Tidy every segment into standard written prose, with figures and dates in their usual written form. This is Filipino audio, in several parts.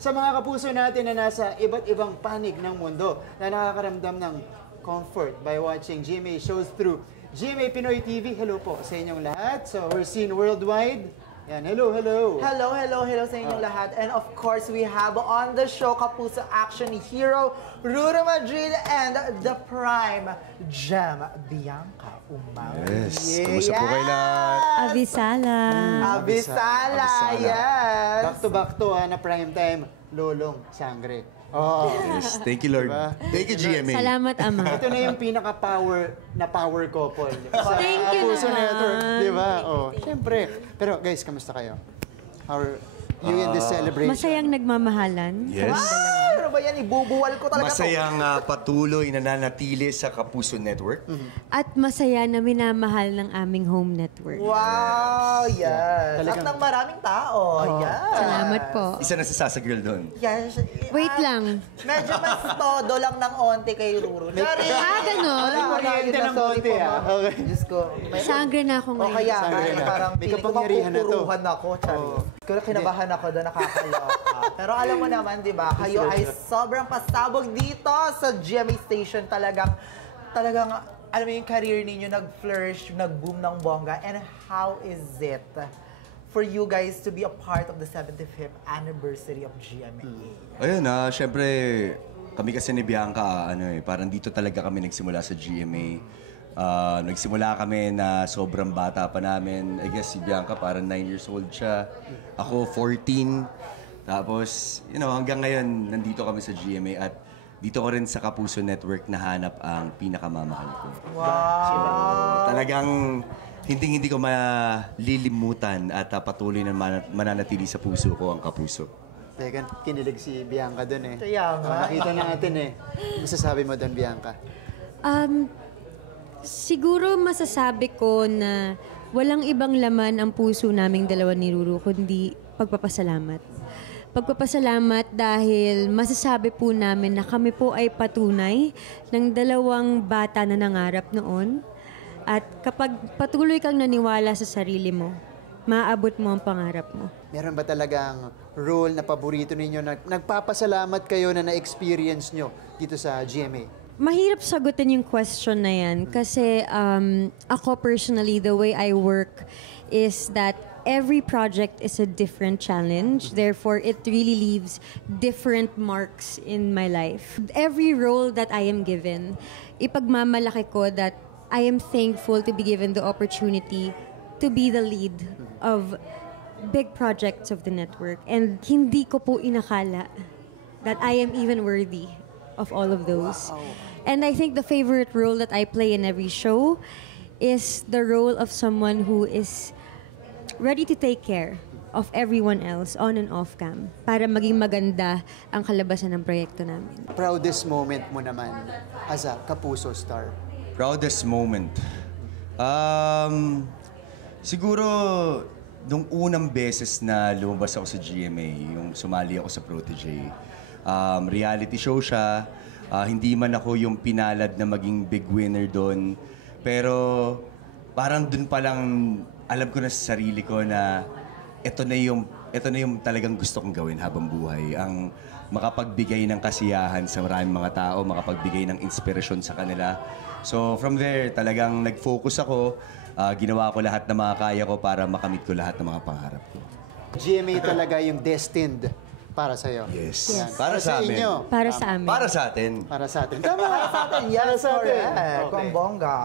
sa mga kapuso natin na nasa iba't ibang panig ng mundo na nakakaramdam ng comfort by watching GMA shows through GMA Pinoy TV. Hello po sa inyong lahat. So we're seen worldwide. Yan, hello, hello. Hello sa inyong lahat. And of course, we have on the show Kapuso action hero, Ruru Madrid, and the prime Gem Bianca Umang. Yes. Kamusta po kayo lahat? Abisala, yes. Back to na prime time, Lolong Sangre. Oh. Yes. Thank you, Lord. Diba? Thank you, GMA. Salamat, Ama. Ito na yung pinaka-power couple. Thank you Kapuso naman. Network, di ba? Oh, syempre. Pero guys, kamusta kayo? How are you in this celebration? Masayang nagmamahalan. Yes. Ano ba yan? Ibubuwal ko talaga Masayang patuloy na nanatili sa Kapuso Network. At masaya na minamahal ng aming home network. Wow, yes. Talagang- At ng maraming tao. Yes. Salamat po. Isa na si Sasa Girl doon. Yes. Wait lang. Medyo mas todo lang ng onte kay Ruru. Sorry. Ganon? Kuryente ng konti, Okay. Diyos ko. Sangre na ako O ngayon. kaya, Sangre na. parang May feeling ko kapangyarihan na to. mapupuruhan ako, Charis. Kaya kinabahan ako doon, nakakaloka. Pero alam mo naman, di ba, kayo ay sobrang pasabog dito sa GMA Station. Talagang, alam mo yung career ninyo, nag-flourish, nag-boom ng bongga. And how is it for you guys to be a part of the 75th anniversary of GMA? Ayun syempre, kami kasi ni Bianca, parang dito talaga kami nagsimula sa GMA. Nagsimula kami na sobrang bata pa namin. I guess si Bianca parang 9 years old siya. Ako 14. Tapos, hanggang ngayon, nandito kami sa GMA at dito ko rin sa Kapuso Network nahanap ang pinakamamahal ko. Wow! So, talagang hindi ko malilimutan at patuloy na mananatili sa puso ko ang Kapuso. Teka, kinilig si Bianca doon eh. Kaya nga. Nakita natin eh. Masasabi mo doon, Bianca? Siguro masasabi ko na walang ibang laman ang puso naming dalawa ni Ruru kundi pagpapasalamat. Pagpapasalamat dahil masasabi po namin na kami po ay patunay ng dalawang bata na nangarap noon. At kapag patuloy kang naniwala sa sarili mo, maaabot mo ang pangarap mo. Meron ba talagang role na paborito ninyo na nagpapasalamat kayo na na-experience nyo dito sa GMA? Mahirap sagutin yung question na yan kasi ako personally, the way I work is that every project is a different challenge. Therefore, it really leaves different marks in my life. Every role that I am given, ipagmamalaki ko that I am thankful to be given the opportunity to be the lead of big projects of the network. And hindi ko po inakala that I am even worthy of all of those. Wow. And I think the favorite role that I play in every show is the role of someone who is ready to take care of everyone else on and off cam para maging maganda ang kalabasan ng proyekto namin. Proudest moment mo naman as a Kapuso star? Proudest moment? Siguro, nung unang beses na lumabas ako sa GMA, yung sumali ako sa Protégé, reality show siya. Hindi man ako yung pinalad na maging big winner doon. Pero parang doon pa lang alam ko na sa sarili ko na ito na yung talagang gusto kong gawin habang buhay. Ang makapagbigay ng kasiyahan sa maraming mga tao, makapagbigay ng inspirasyon sa kanila. So from there, talagang nag-focus ako. Ginawa ko lahat ng mga kaya ko para makamit ko lahat ng mga pangarap ko. GMA talaga yung destined para sa'yo. Yes. Yan. Para sa amin. inyo. Para sa amin. Para sa atin. Para sa atin. Tama. Para sa atin, yes, Para sa atin. correct. Okay. Ang bongga.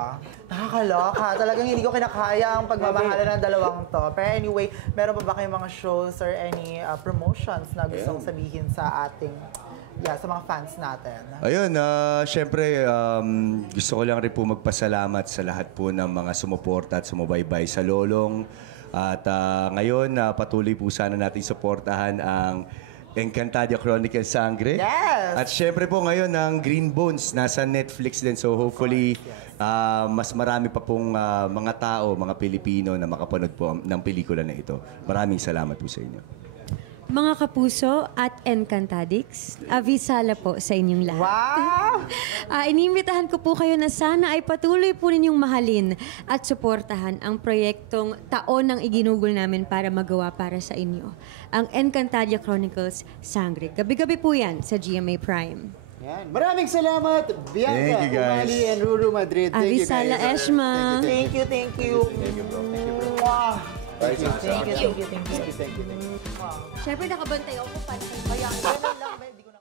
Nakakaloka. Talagang hindi ko kinakaya ang pagmamahalan ng dalawang to. Pero anyway, meron pa ba kayong mga shows or any promotions na gustong sabihin sa ating, sa mga fans natin? Ayun, syempre, gusto ko lang rin po magpasalamat sa lahat po ng mga sumuporta at sumubaybay sa Lolong. At ngayon, patuloy po sana natin suportahan ang Encantadia Chronicles Sangre. Yes! At syempre po ngayon ang Green Bones nasa Netflix din. So hopefully mas marami pa pong mga tao, mga Pilipino na makapanood po ng pelikula na ito. Maraming salamat po sa inyo. Mga kapuso at Encantadix, avisala po sa inyong lahat. Wow! Inimbitahan ko po kayo na sana ay patuloy po ninyong mahalin at suportahan ang proyektong taon ng iginugol namin para magawa para sa inyo. Ang Encantadia Chronicles Sangre. Gabi-gabi po yan sa GMA Prime. Yan. Maraming salamat, Bianca, Thank you, guys. Umali, and Ruru Madrid. Thank you, Avisala guys. Eshma. Thank you. Thank you, bro. Mwah. Thank you. Thank you. Thank you. Siyempre nakabantay ako. Pansin. Kaya, ganun lang.